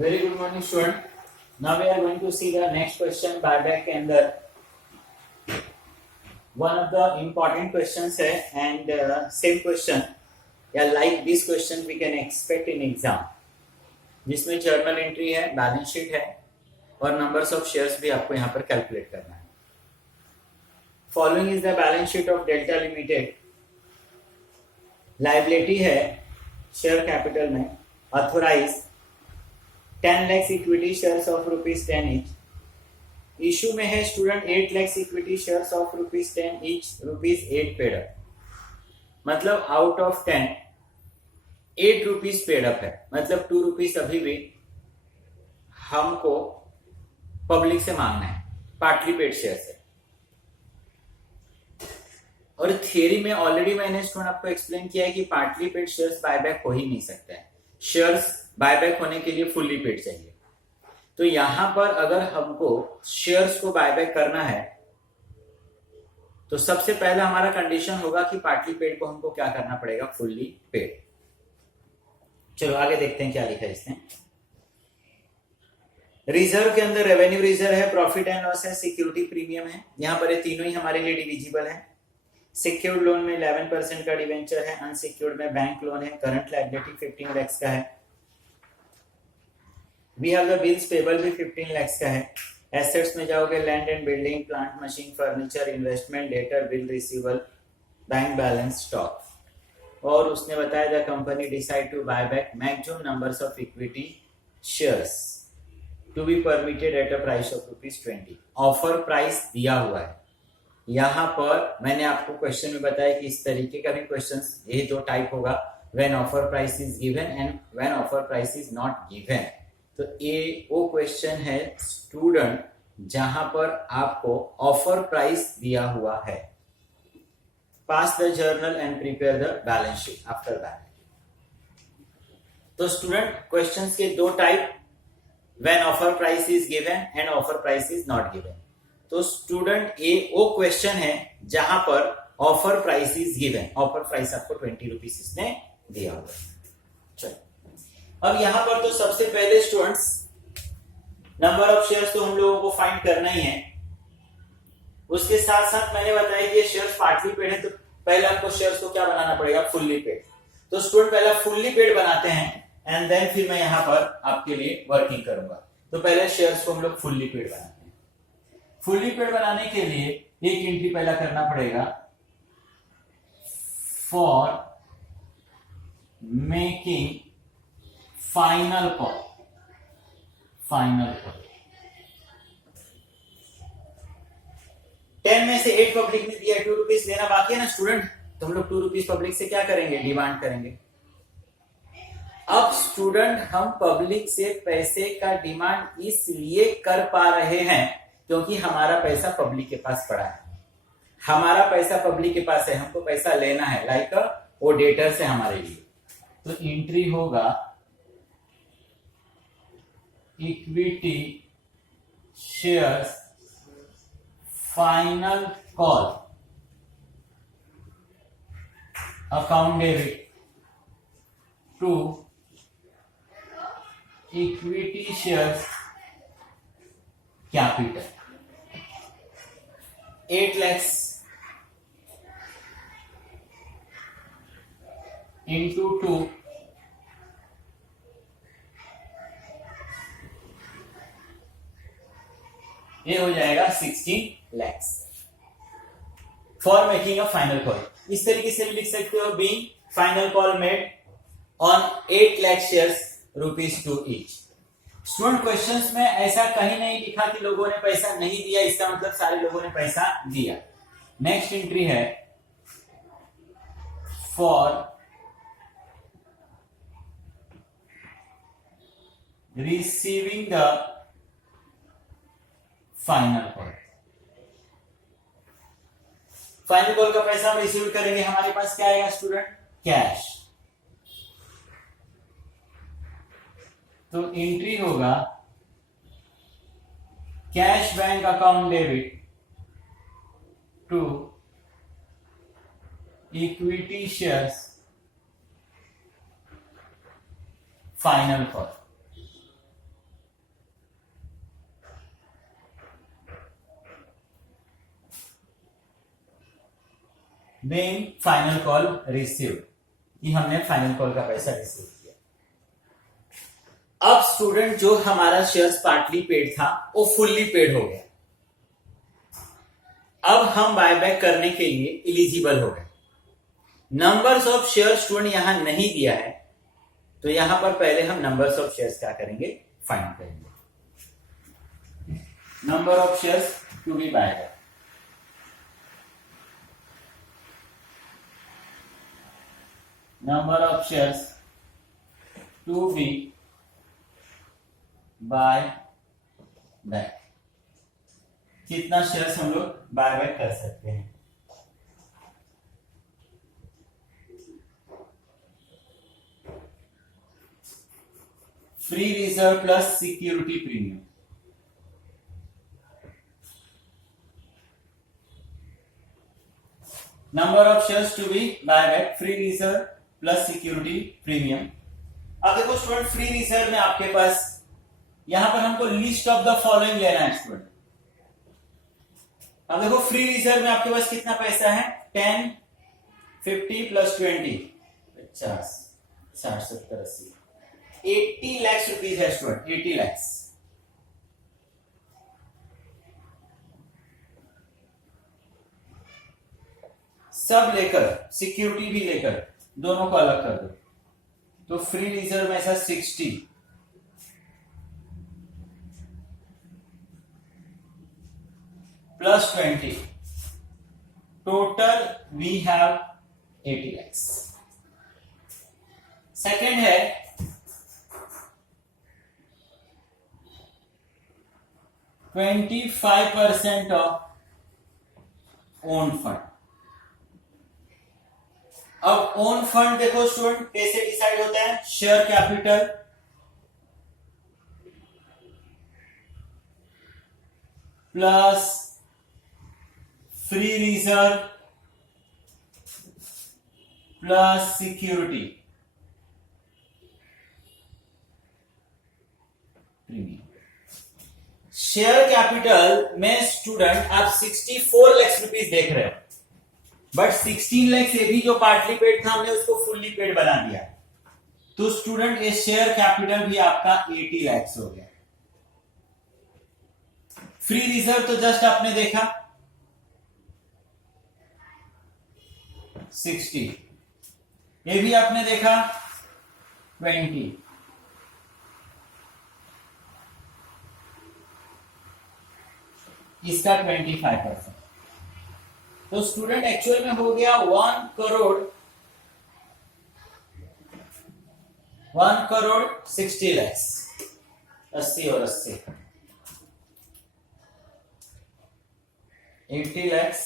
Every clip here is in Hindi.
Very good morning, student. Now we are going to see the next question buyback के अंदर one of the important questions है and same question या like this question we can expect in exam जिसमें जर्नल एंट्री है, बैलेंस शीट है और नंबर्स ऑफ शेयर्स भी आपको यहाँ पर कैलकुलेट करना है. Following is the balance sheet of Delta Limited. Liability है शेयर कैपिटल में authorise 10 lakhs equity shares of ₹10 each. Issue में है student 8 lakhs equity shares of ₹10 each, ₹8 paid up. मतलब आउट ऑफ 10 ₹8 पेड अप है. मतलब ₹2 अभी भी हमको पब्लिक से मांगना है पार्टली पेड शेयर से. और थियरी में ऑलरेडी मैंने स्टूडेंट आपको एक्सप्लेन किया है कि पार्टली पेड शेयर्स बायबैक हो ही नहीं सकते हैं. शेयर्स बायबैक होने के लिए फुल्ली पेड चाहिए. तो यहां पर अगर हमको शेयर्स को बायबैक करना है तो सबसे पहला हमारा कंडीशन होगा कि पार्टली पेड को हमको क्या करना पड़ेगा, फुल्ली पेड. चलो आगे देखते हैं क्या लिखा है इसने. रिजर्व के अंदर रेवेन्यू रिजर्व है, प्रॉफिट एंड लॉस है, सिक्योरिटी प्रीमियम है. यहां पर ये तीनों ही हमारे लिए डिविजिबल है. सिक्योर्ड लोन में 11% का डिवेंचर है, अनसिक्योर्ड में बैंक लोन है, करंट लायबिलिटी 15 lakhs का है. We have the bills payable भी 15 lakhs का है. एसेट्स में जाओगे land and building, plant machine, furniture, investment, debtor, bill receivable, bank balance, stock. और उसने बताया the company decide to buy back maximum numbers of equity shares to be permitted at a price of ₹20. Offer price दिया हुआ है. यहां पर मैंने आपको क्वेश्चन में बताया कि इस तरीके का भी क्वेश्चन ये जो टाइप होगा when offer price is given and when offer price is not given. तो ये वो क्वेश्चन है स्टूडेंट जहां पर आपको ऑफर प्राइस दिया हुआ है. पास the journal and prepare the balance sheet after that. तो स्टूडेंट क्वेश्चंस के दो type, when offer price is given and offer price is not given. तो स्टूडेंट ये वो क्वेश्चन है जहां पर offer price is given, offer price आपको ₹20 इसने दिया होगा. चलो अब यहां पर तो सबसे पहले स्टूडेंट्स नंबर ऑफ शेयर्स तो हम लोगों को फाइंड करना ही है. उसके साथ साथ मैंने बताया कि ये शेयर्स पार्टली पेड है तो पहले आपको शेयर्स को क्या बनाना पड़ेगा, फुल्ली पेड. तो स्टूडेंट पहले फुल्ली पेड बनाते हैं एंड देन फिर मैं यहां पर आपके लिए वर्किंग करूंगा. तो पहले शेयर्स को हम लोग फुल्ली पेड बनाते हैं. फुल्ली पेड बनाने के लिए एक एंट्री पहला करना पड़ेगा, for making final call. Final call 10 में से 8 पब्लिक ने दिया, ₹2 देना बाकी है ना स्टूडेंट. तो हम लोग ₹2 पब्लिक से क्या करेंगे, डिमांड करेंगे. अब स्टूडेंट हम पब्लिक से पैसे का डिमांड इसलिए कर पा रहे हैं क्योंकि हमारा पैसा पब्लिक के पास पड़ा है. हमारा पैसा पब्लिक के पास है, हमको पैसा लेना है, लाइक वो डेटर्स है हमारे लिए. तो एंट्री होगा equity shares final call account debit to equity shares capital 8 lakhs into 2 ये हो जाएगा 16 lakhs for making a final call. इस तरीके से भी लिख सकते हो, being final call made on 8 lakh shares ₹2 each. Student questions में ऐसा कहीं नहीं लिखा कि लोगों ने पैसा नहीं दिया, इसका मतलब सारे लोगों ने पैसा दिया. नेक्स्ट एंट्री है for receiving the final call. Final call का पैसा हम रिसीव करेंगे, हमारे पास क्या आएगा स्टूडेंट, कैश. तो एंट्री होगा cash bank account debit to equity shares final call. Being final call received, कि हमने फाइनल कॉल का पैसा रिसीव किया। अब स्टूडेंट जो हमारा शेयर्स पार्टली पेड था वो फुल्ली पेड हो गया। अब हम बायबैक करने के लिए एलिजिबल हो गए। नंबर्स ऑफ शेयर स्टूडेंट यहां नहीं दिया है, तो यहां पर पहले हम नंबर्स ऑफ शेयर्स क्या करेंगे, फाइंड करेंगे। Number of shares to be buyback, number of shares to be buy back, कितना शेयर्स हम लोग बाय बैक कर सकते हैं। Free reserve plus security premium, number of shares to be buy back, free reserve plus security premium. अब देखो स्टूडेंट, फ्री रिजर्व में आपके पास यहां पर हमको लिस्ट ऑफ द फॉलोइंग लेना है स्टूडेंट। अब देखो फ्री रिजर्व में आपके पास कितना पैसा है, 10, 50 प्लस 20, 50, 60, 70, 80, 80 लाख रुपीज है स्टूडेंट, 80 लाख। सब लेकर, सिक्योरिटी भी लेकर, दोनों को अलग कर दो, तो फ्री रिजर्व में ऐसा 60 plus 20, total we have 80 lakhs। Second है 25% ऑफ ओन फंड। अब ओन फंड देखो स्टूडेंट कैसे डिसाइड होता है, share capital plus free reserve plus security premium. Share capital में स्टूडेंट आप 64 लाख रुपीस देख रहे हो, बट 16 लाख ये भी जो पार्टली पेड था हमने उसको फुल्ली पेड बना दिया, तो स्टूडेंट ये शेयर कैपिटल भी आपका 80 लाख हो गया। फ्री रिजर्व तो जस्ट आपने देखा 60, ये भी आपने देखा 20, इसका 25%। तो स्टूडेंट एक्चुअल में हो गया 1 करोड़ 60 लाख, 80 और 80, 80 lakhs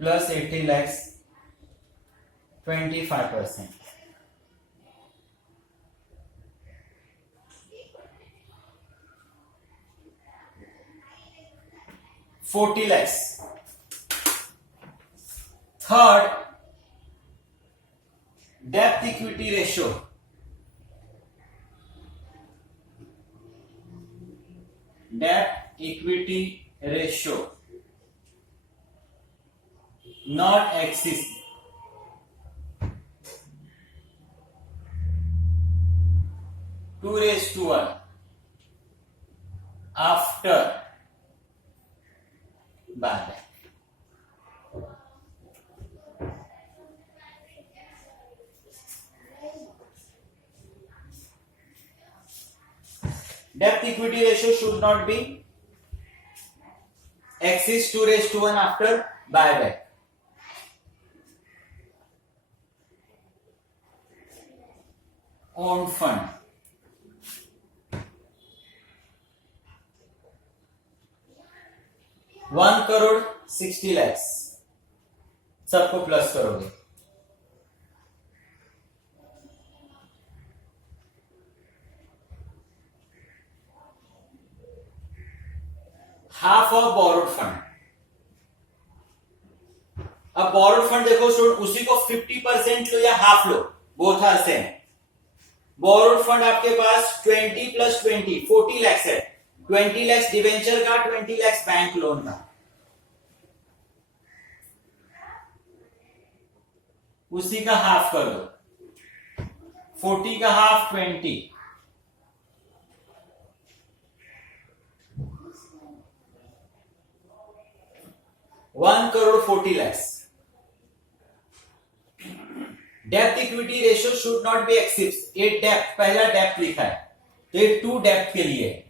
plus 80 lakhs, 25%, 40 lakhs। Third, depth equity ratio, depth equity ratio not exceed, two is to 1 after buyback. Debt equity ratio should not be excess 2 raised to 1 after buyback. Own fund, $1 crore 60 lakhs, सबको प्लस करोगे, हाफ ऑफ बोरोड फंड। अब बोरोड फंड देखो स्टूडेंट, उसी को 50% लो या हाफ लो, both are same. Borrowed fund आपके पास 20 प्लस 20 40 लाख है, 20 लाख डिवेंचर का, 20 लाख बैंक लोन का। उसी का हाफ कर दो, 40 का half 20, 1,40,00,000। Depth equity ratio should not be exceed, ये डेप्थ, पहला डेप्थ लिखा है तो ये 2 डेप्थ के लिए है,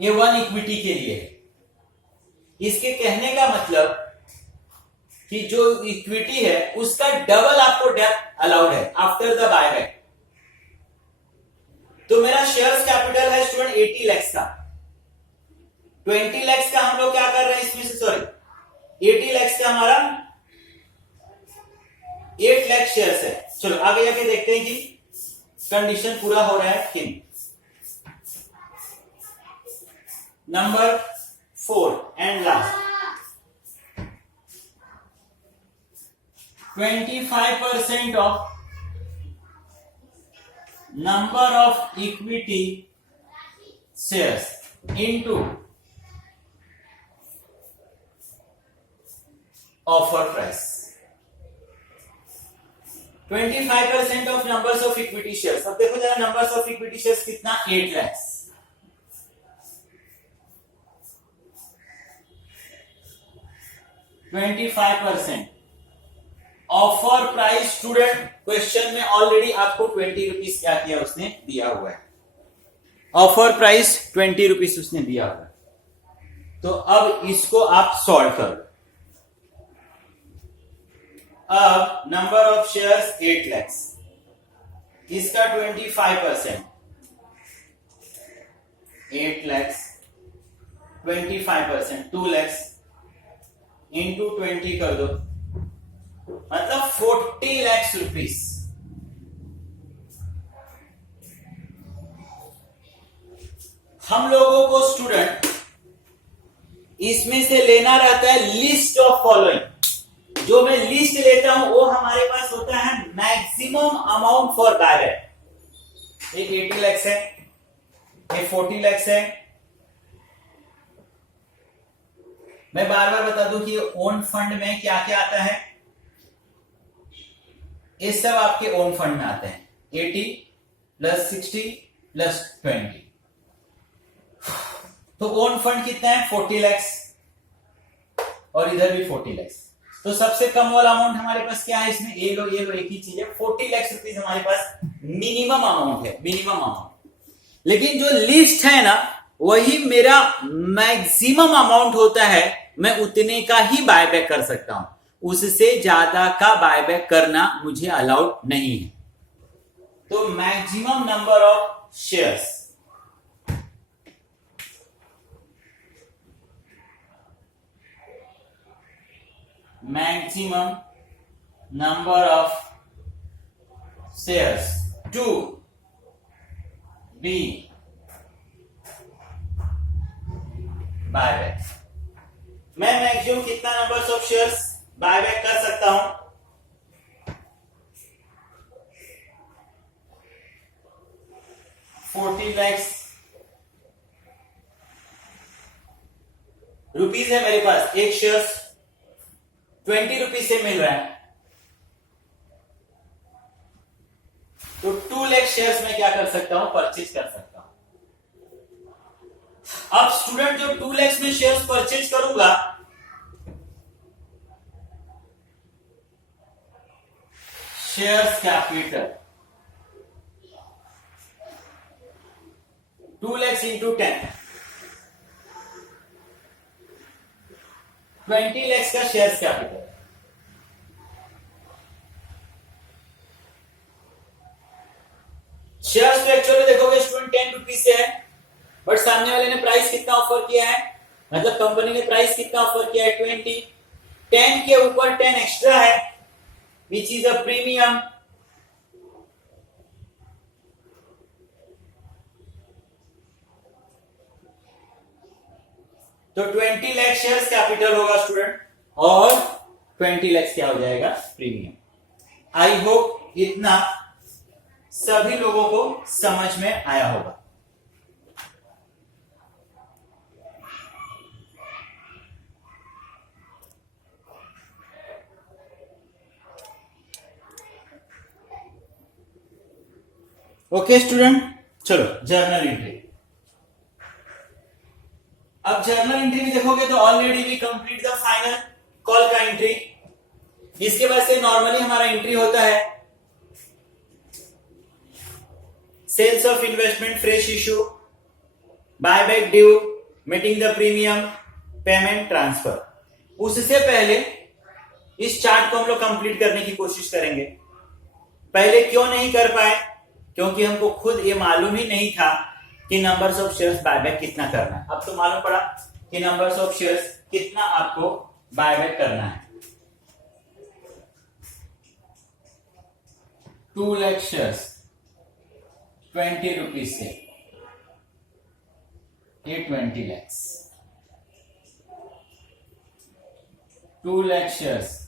ये 1 इक्विटी के लिए है। इसके कहने का मतलब कि जो इक्विटी है उसका डबल आपको डेप्थ अलाउड है आफ्टर द बायबैक। तो मेरा शेयर्स कैपिटल है स्टूडेंट 80 लाख का, 20 लाख का हम लोग क्या कर रहे हैं इसमें से, सॉरी 80 लाख का हमारा 8 लाख शेयर्स है। चलो आगे जाके देखते हैं कि कंडीशन पूरा हो रहा है कि नहीं। Number 4 and last, 25% of number of equity shares into offer price। 25% of numbers of equity shares। अब देखो जरा numbers of equity shares कितना, 8 lakhs। %25 offer price student, question में ऑलरेडी आपको 20 रुपीज क्या किया उसने दिया हुआ है, ऑफर प्राइस 20 रुपीज उसने दिया हुआ है। तो अब इसको आप सॉल्व करो। अब नंबर ऑफ शेयर्स 8 lakhs, इसका 25%, 8 lakhs 25%, 2 lakhs इंटू 20 कर दो, मतलब 40 लाख रुपीस। हम लोगों को स्टूडेंट इसमें से लेना रहता है लिस्ट ऑफ फॉलोइंग। जो मैं लिस्ट लेता हूं वो हमारे पास होता है मैक्सिमम अमाउंट फॉर बायबैक। एक 80 लाख है, एक 40 लाख है। मैं बार बार बता दूं कि ओन फंड में क्या क्या आता है, ये सब आपके ओन फंड में आते हैं, 80 प्लस 60 प्लस 20। तो ओन फंड कितना है, 40 लाख, और इधर भी 40 लाख। तो सबसे कम वाला अमाउंट हमारे पास क्या है इसमें, ये लो एक ही चीज है, 40 लाख रुपीज हमारे पास मिनिमम अमाउंट है, मिनिमम अमाउंट। लेकिन जो लिस्ट है ना वही मेरा मैक्सिमम अमाउंट होता है, मैं उतने का ही बायबैक कर सकता हूं, उससे ज्यादा का बायबैक करना मुझे अलाउड नहीं है। तो maximum number of shares, maximum number of shares to be buyback. मैं मैक्सिमम कितना नंबर्स ऑफ शेयर्स बायबैक कर सकता हूं, 40 लाख रुपीज है मेरे पास, एक शेयर 20 रुपीज से मिल रहा है, तो 2 लाख शेयर्स में क्या कर सकता हूं, परचेज कर सकता हूं। अब स्टूडेंट जो 2 लाख में शेयर्स परचेज करूंगा, shares capital 2 lakhs into 10, 20 lakhs का शेयर्स कैपिटल। शेयर्स तो एक्चुअली देखोगे स्टूडेंट 10 रुपीज से है, बट सामने वाले ने प्राइस कितना ऑफर किया है, मतलब कंपनी ने प्राइस कितना ऑफर किया है, 20। 10 के ऊपर 10 एक्स्ट्रा है, विच इज अ प्रीमियम। तो 20 लाख शेयर्स कैपिटल होगा स्टूडेंट, और 20 लाख क्या हो जाएगा, प्रीमियम। आई होप इतना सभी लोगों को समझ में आया होगा। ओके स्टूडेंट, चलो जर्नल एंट्री। अब जर्नल एंट्री में देखोगे तो already we complete the final call का एंट्री। इसके बाद से नॉर्मली हमारा एंट्री होता है sales of investment, fresh issue, buyback due, meeting the premium, payment, transfer. उससे पहले इस चार्ट को हम लोग कंप्लीट करने की कोशिश करेंगे। पहले क्यों नहीं कर पाए? क्योंकि हमको खुद ये मालूम ही नहीं था कि नंबर्स ऑफ शेयर्स बायबैक कितना करना है। अब तो मालूम पड़ा कि नंबर्स ऑफ शेयर्स कितना आपको बायबैक करना है। 2 लाख शेयर्स 20 रुपीज से ये 20 लैक्स, 2 लाख शेयर्स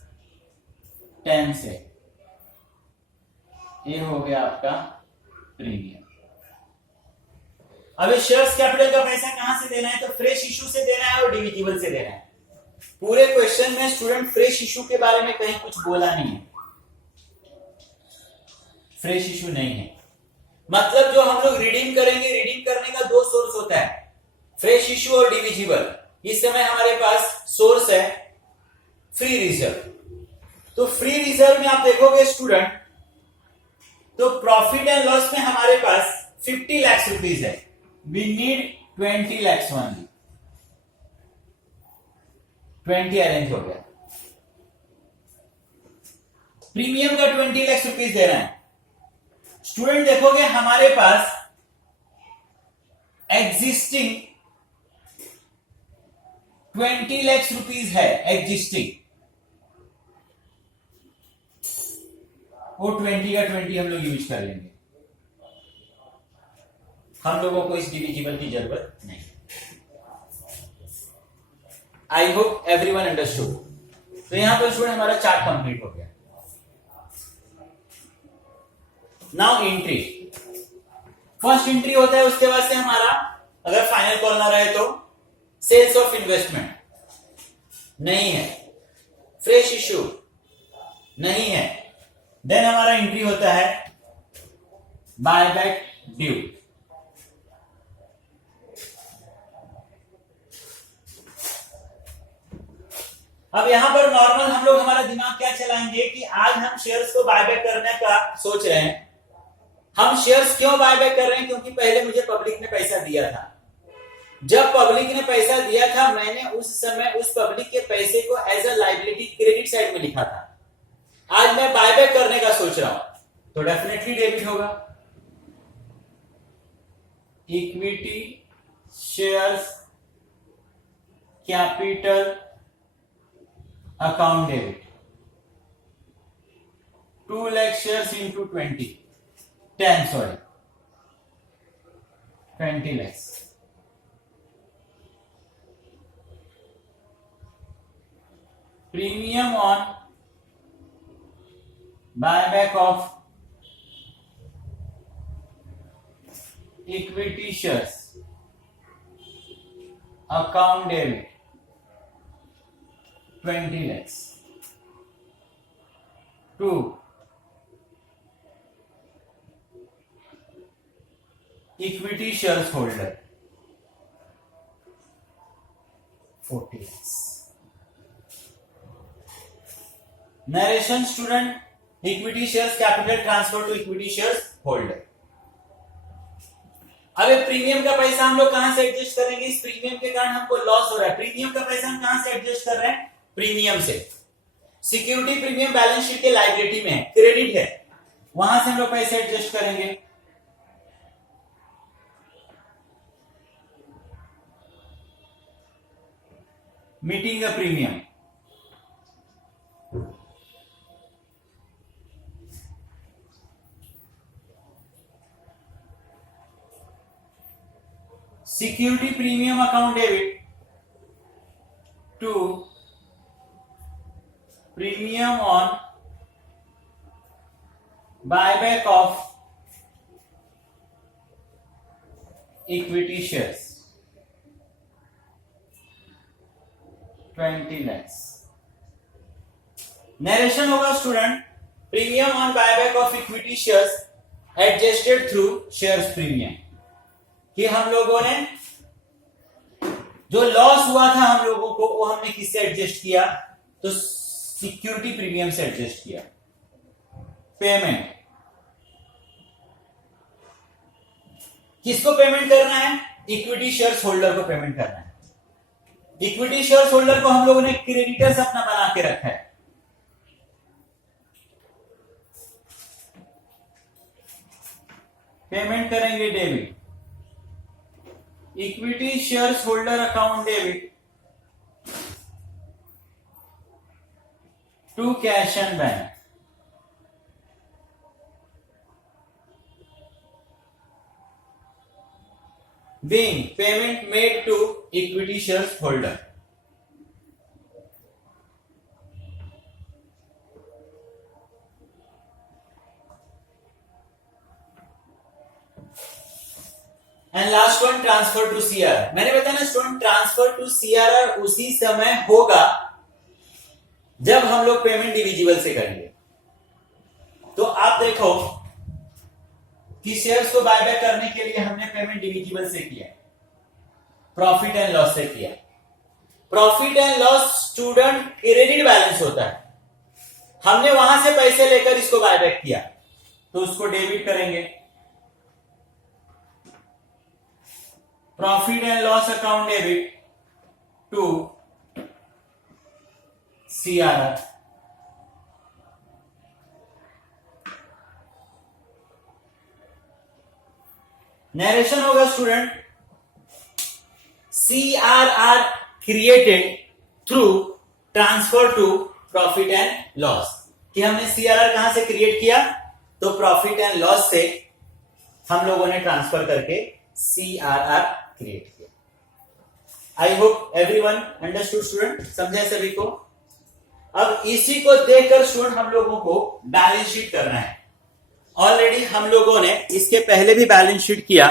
10 से ये हो गया आपका प्रीमियम। अब शेयर्स कैपिटल का पैसा कहां से देना है? तो फ्रेश इशू से देना है और डिविजिबल से देना है। पूरे क्वेश्चन में स्टूडेंट फ्रेश इशू के बारे में कहीं कुछ बोला नहीं है, फ्रेश इशू नहीं है। मतलब जो हम लोग रिडीम करेंगे, रिडीम करने का 2 सोर्स होता है, फ्रेश इशू और डिविजिबल। इस समय हमारे पास सोर्स है फ्री रिजर्व। तो फ्री रिजर्व में आप देखोगे स्टूडेंट तो प्रॉफिट एंड लॉस में हमारे पास 50 लाख रुपीज है। We need 20 lakhs only. 20 arrange हो गया। प्रीमियम का 20 लाख रुपीज देना है। स्टूडेंट देखोगे हमारे पास एग्जिस्टिंग 20 लाख रुपीज है, एग्जिस्टिंग। वो 20 का 20 हम लोग यूज कर लेंगे। हम लोगों को इस डिविजिबल की जरूरत नहीं। I hope everyone understood. तो यहां पर स्टूडेंट हमारा चार्ट कंप्लीट हो गया। नाउ एंट्री, फर्स्ट एंट्री होता है। उसके बाद से हमारा अगर फाइनल कॉल ना रहे तो सेल्स ऑफ इन्वेस्टमेंट नहीं है, फ्रेश इशू नहीं है। देन हमारा एंट्री होता है बायबैक ड्यू। अब यहां पर नॉर्मल हम लोग हमारा दिमाग क्या चलाएंगे कि आज हम शेयर्स को बायबैक करने का सोच रहे हैं। हम शेयर्स क्यों बायबैक कर रहे हैं? क्योंकि पहले मुझे पब्लिक ने पैसा दिया था। जब पब्लिक ने पैसा दिया था मैंने उस समय उस पब्लिक के पैसे को as a liability credit side में लिखा था। आज मैं बायबैक करने का सोच रहा हूं तो डेफिनेटली डेबिट होगा। Equity shares capital account debit. 2 lakh shares into 10 sorry 20 lakhs। Premium on buyback of equity shares account debit 20 lakhs to equity shares holder 40 lakhs। narration student, equity shares capital transfer to equity shares holder. अब ये प्रीमियम का पैसा हम लोग कहां से एडजस्ट करेंगे? इस प्रीमियम के कारण हमको लॉस हो रहा है। प्रीमियम का पैसा हम कहां से एडजस्ट कर रहे हैं? प्रीमियम से। सिक्योरिटी प्रीमियम बैलेंस शीट के लायबिलिटी में है, क्रेडिट है, वहां से हम लोग पैसे एडजस्ट करेंगे। Meeting the premium, security premium account debit to premium on buyback of equity shares 20 lakhs। Narration होगा student, premium on buyback of equity shares adjusted through shares premium, कि हम लोगों ने जो लॉस हुआ था हम लोगों को वो हमने किससे एडजस्ट किया, तो सिक्योरिटी प्रीमियम से एडजस्ट किया। पेमेंट किसको पेमेंट करना है, इक्विटी शेयर्स होल्डर को पेमेंट करना है। इक्विटी शेयर्स होल्डर को हम लोगों ने क्रेडिटर्स अपना बना के रखा है, पेमेंट करेंगे debit, equity shares holder account debit to cash and bank, being payment made to equity shares holder. And last one transfer to CRR. मैंने बताया ना स्टूडेंट, ट्रांसफर टू सीआरआर उसी समय होगा जब हम लोग पेमेंट डिविजिबल से करेंगे। तो आप देखो कि शेयर्स को बायबैक करने के लिए हमने पेमेंट डिविजिबल से किया, प्रॉफिट एंड लॉस से किया। Profit and loss student credit balance होता है, हमने वहां से पैसे लेकर इसको बायबैक किया तो उसको डेबिट करेंगे। Profit and loss account debit to CRR. Narration होगा student, CRR created through transfer to profit and loss, कि हमने सीआरआर कहां से क्रिएट किया, तो प्रॉफिट एंड लॉस से हम लोगों ने ट्रांसफर करके सीआरआर क्रिएट किया। I hope everyone understood student, समझे सभी को। अब इसी को देखकर स्टूडेंट हम लोगों को बैलेंस शीट करना है। ऑलरेडी हम लोगों ने इसके पहले भी बैलेंस शीट किया,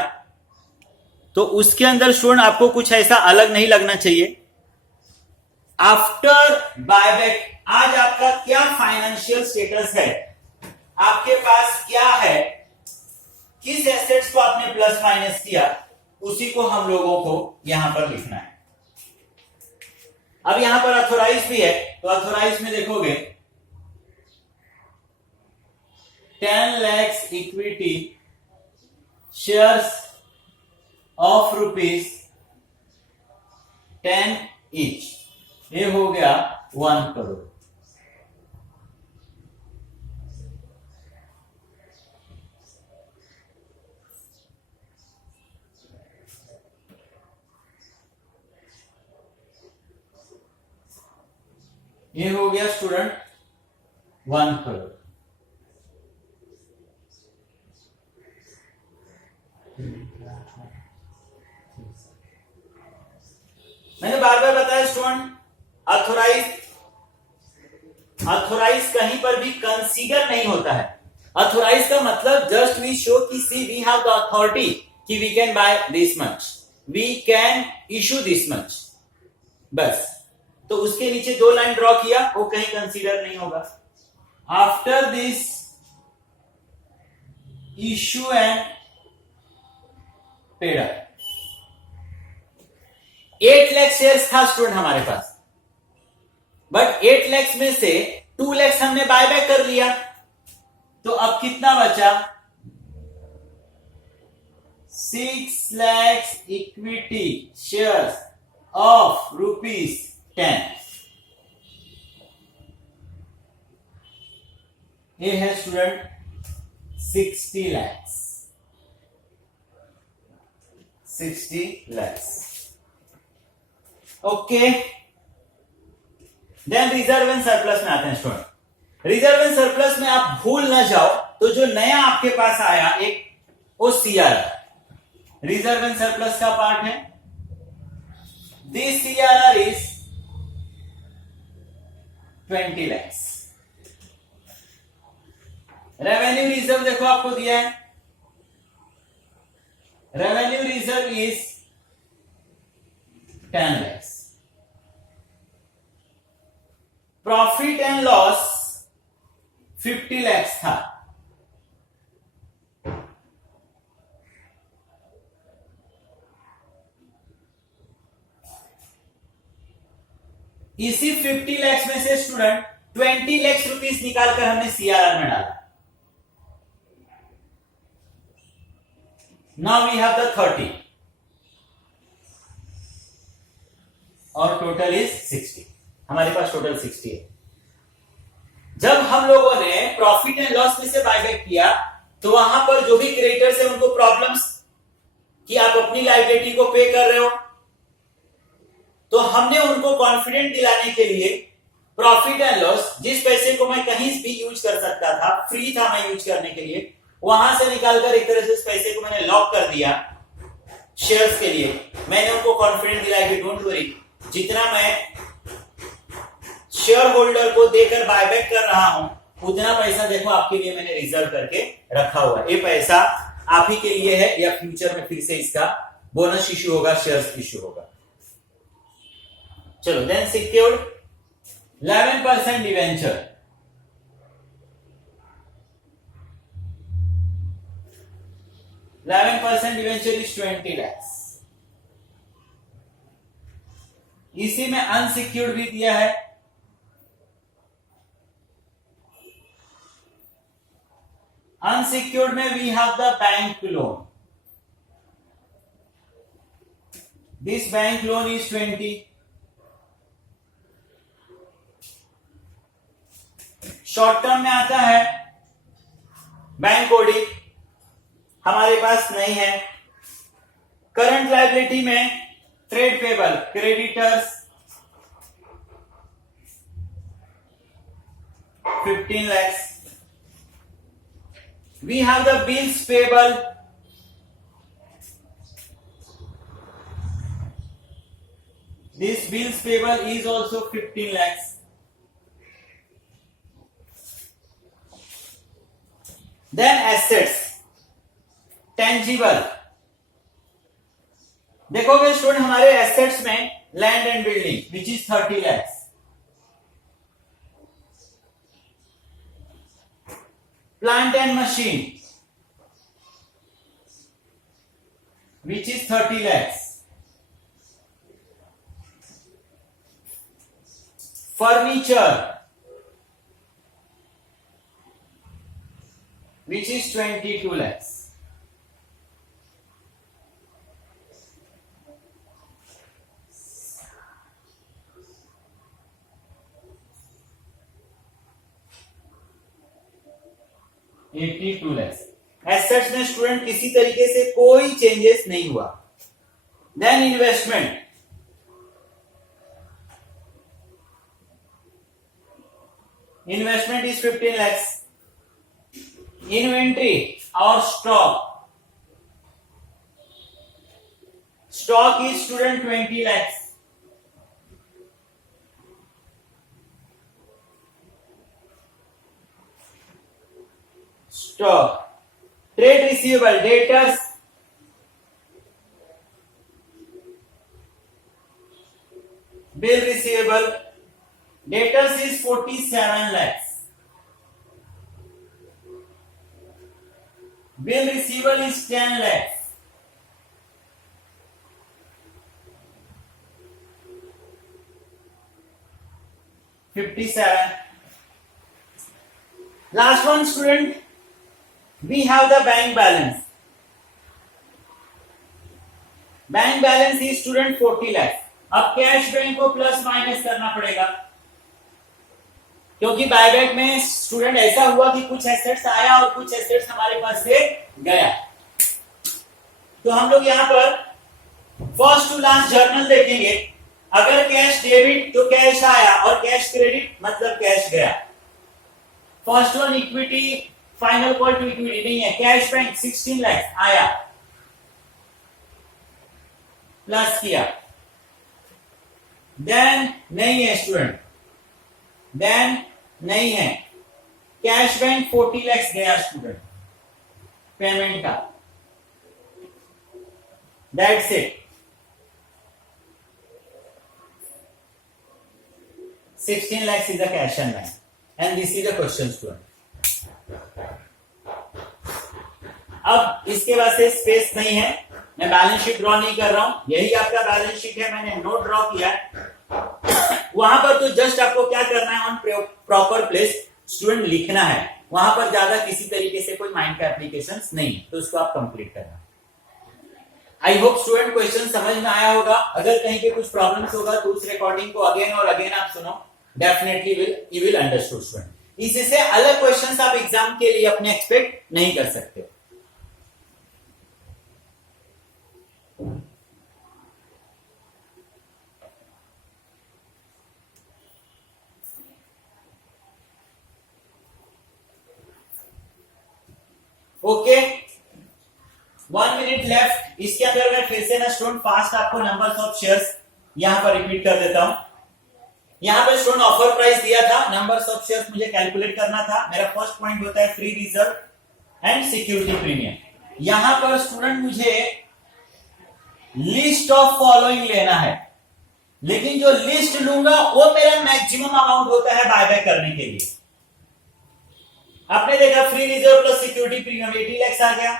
तो उसके अंदर स्टूडेंट आपको कुछ ऐसा अलग नहीं लगना चाहिए। आफ्टर बायबैक आज आपका क्या फाइनेंशियल स्टेटस है, आपके पास क्या है, किस एसेट्स को आपने प्लस माइनस किया, उसी को हम लोगों को यहां पर लिखना है। अब यहां पर अथोराइज भी है, तो अथोराइज में देखोगे 10 lakhs equity shares of ₹10 each, ये हो गया 1 करोड़। ये हो गया स्टूडेंट 1 करोड़। मैंने बार बार बताया स्टूडेंट, अथोराइज कहीं पर भी कंसीडर नहीं होता है। अथोराइज का मतलब जस्ट वी शो कि see we have the authority कि we can buy this much, we can issue this much, बस। तो उसके नीचे 2 लाइन ड्रॉ किया, वो कहीं कंसीडर नहीं होगा। After this issue and paid up, 8 lakh shares था स्टूडेंट हमारे पास, बट 8 लाख में से 2 लाख हमने बायबैक कर लिया, तो अब कितना बचा, 6 lakhs इक्विटी शेयर्स ऑफ ₹10। ये है student 60 lakhs, 60 lakhs। Okay, then reserve and surplus में आते हैं स्टूडेंट। रिजर्व एंड सरप्लस में आप भूल ना जाओ, तो जो नया आपके पास आया एक वो सीआरआर रिजर्व एंड सरप्लस का पार्ट है। This CRR is 20 lakhs। Revenue reserve देखो आपको दिया है, revenue reserve is 10 lakhs। Profit and loss 50 lakhs था, इसी 50 लाख में से स्टूडेंट 20 लाख रुपीस निकालकर हमने सीआरआर में डाला। नाउ वी हैव द 30 और टोटल इज 60। हमारे पास टोटल 60 है। जब हम लोगों ने प्रॉफिट एंड लॉस में से बायबैक किया तो वहां पर जो भी क्रेडिटर्स है उनको प्रॉब्लम्स कि आप अपनी लायबिलिटी को पे कर रहे हो, तो हमने उनको कॉन्फिडेंट दिलाने के लिए प्रॉफिट एंड लॉस, जिस पैसे को मैं कहीं भी यूज कर सकता था, फ्री था मैं यूज करने के लिए, वहां से निकालकर एक तरह से उस पैसे को मैंने लॉक कर दिया शेयर्स के लिए। मैंने उनको कॉन्फिडेंट दिलाया कि डोंट वरी, जितना मैं शेयर होल्डर को देकर बायबैक कर रहा हूं उतना पैसा देखो आपके लिए मैंने रिजर्व करके रखा हुआ है। ये पैसा आप ही के लिए है या फ्यूचर में फिर से इसका बोनस इश्यू होगा, शेयर्स इश्यू होगा। चलो then secured 11% debenture. 11% debenture is 20 lakhs। इसी में अनसिक्योर्ड भी दिया है। अनसिक्योर्ड में we have the bank loan. This bank loan is 20। Short term में आता है बैंक ओडी, हमारे पास नहीं है। करंट लायबिलिटी में trade payable, creditors 15 lakhs। We have the bills payable, this bills payable is also 15 lakhs। Then assets, tangible। देखोगे स्टूडेंट हमारे एसेट्स में land and building which is 30 lakhs। Plant and machine which is 30 lakhs। Furniture which is 22 lakhs। $82 lakhs। Assets में स्टूडेंट किसी तरीके से कोई चेंजेस नहीं हुआ। Then investment, investment is 15 lakhs। Inventory और stock, stock is student 20 lakhs। Stock, trade receivable, debtors, bill receivable, debtors is 47 lakhs। Bill receivable is 10 lakhs। $57। Last one student, we have the bank balance। Bank balance is student 40 lakhs। अब कैश बैंक को प्लस माइनस करना पड़ेगा, क्योंकि बायबैक में स्टूडेंट ऐसा हुआ कि कुछ एसेट्स आया और कुछ एसेट्स हमारे पास से गया। तो हम लोग यहां पर फर्स्ट टू लास्ट जर्नल देखेंगे। अगर कैश डेबिट तो कैश आया और कैश क्रेडिट मतलब कैश गया। First one equity, final call to equity नहीं है। कैश बैंक 16 lakhs आया, प्लस किया। देन नहीं है स्टूडेंट, देन नहीं है। कैश बैंक 40 lakhs गया स्टूडेंट पेमेंट का। That's it. 16 lakhs is the cash and bank, and this is the question student। अब इसके वास्ते स्पेस नहीं है, मैं बैलेंस शीट ड्रॉ नहीं कर रहा हूं। यही आपका बैलेंस शीट है, मैंने नोट ड्रॉ किया है। वहां पर तो जस्ट आपको क्या करना है, ऑन प्रॉपर प्लेस स्टूडेंट लिखना है, वहां पर ज्यादा किसी तरीके से कोई माइंड का एप्लीकेशन नहीं है, तो उसको आप कंप्लीट करना। आई होप स्टूडेंट क्वेश्चन समझ में आया होगा। अगर कहीं पे कुछ प्रॉब्लम्स होगा तो उस रिकॉर्डिंग को अगेन और अगेन आप सुनो, definitely you will understood student. इससे अलग क्वेश्चंस आप एग्जाम के लिए अपने एक्सपेक्ट नहीं कर सकते। Okay, 1 minute left. इसके अंदर मैं फिर से ना स्टूडेंट फास्ट आपको नंबर्स ऑफ शेयर्स यहां पर रिपीट कर देता हूं। यहां पर स्टूडेंट ऑफर प्राइस दिया था, नंबर्स ऑफ शेयर्स मुझे कैलकुलेट करना था। मेरा फर्स्ट पॉइंट होता है free reserve and security premium. यहां पर स्टूडेंट मुझे लिस्ट ऑफ फॉलोइंग लेना है, लेकिन जो लिस्ट लूंगा वो मेरा मैक्सिमम अमाउंट होता है बायबैक करने के लिए। आपने देखा free reserve plus security premium 80 lakh आ गया।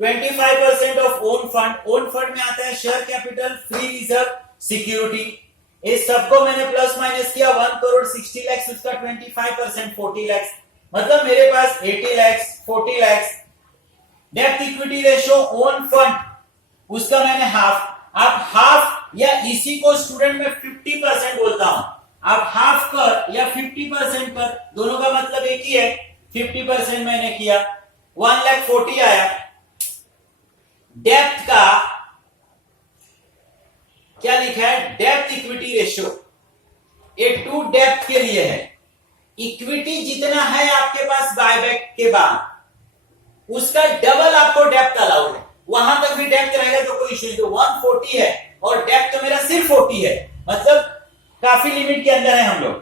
25% of own fund, own fund में आता है share capital, free reserve, security. इस सबको मैंने प्लस माइनस किया, 1 करोड़ 60 लाख, उसका 25% 40 लाख, मतलब मेरे पास 80 लाख 40 लाख। डेब्ट इक्विटी रेशियो ओन फंड, उसका मैंने हाफ। आप हाफ या इसी को स्टूडेंट में 50% बोलता हूं, आप हाफ कर या 50% कर, दोनों का मतलब एक ही है। 50% मैंने किया, 1,40,000 आया। डेप्थ का क्या लिखा है, डेप्थ इक्विटी रेशियो, ये टू डेप्थ के लिए है। इक्विटी जितना है आपके पास बायबैक के बाद, उसका डबल आपको डेप्थ अलाउड है। वहां तक भी डेप्थ रहेगा तो कोई इश्यू नहीं। 140 है और डेप्थ तो मेरा सिर्फ 40 है, मतलब काफी लिमिट के अंदर है हम लोग।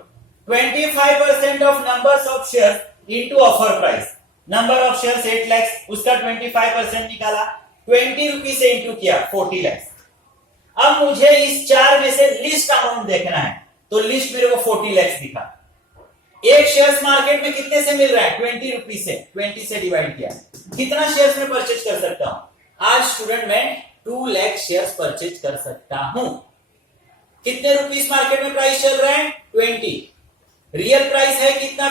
25% of numbers of share into offer price, number of shares 8 lakh, उसका 25% निकाला, 20 रुपीज से इंटू किया 40 लाख। अब मुझे इस चार में से लिस्ट अमाउंट देखना है, तो लिस्ट मेरे को 40 लाख दिखा। एक शेयर्स मार्केट में कितने से मिल रहा है, 20 रुपीज से, 20 से डिवाइड किया, कितना शेयर्स में परचेज कर सकता हूं? आज स्टूडेंट मैं 2 लाख शेयर्स परचेज कर सकता हूं। कितने रुपीस मार्केट में प्राइस चल रहा है, 20। रियल प्राइस है कितना,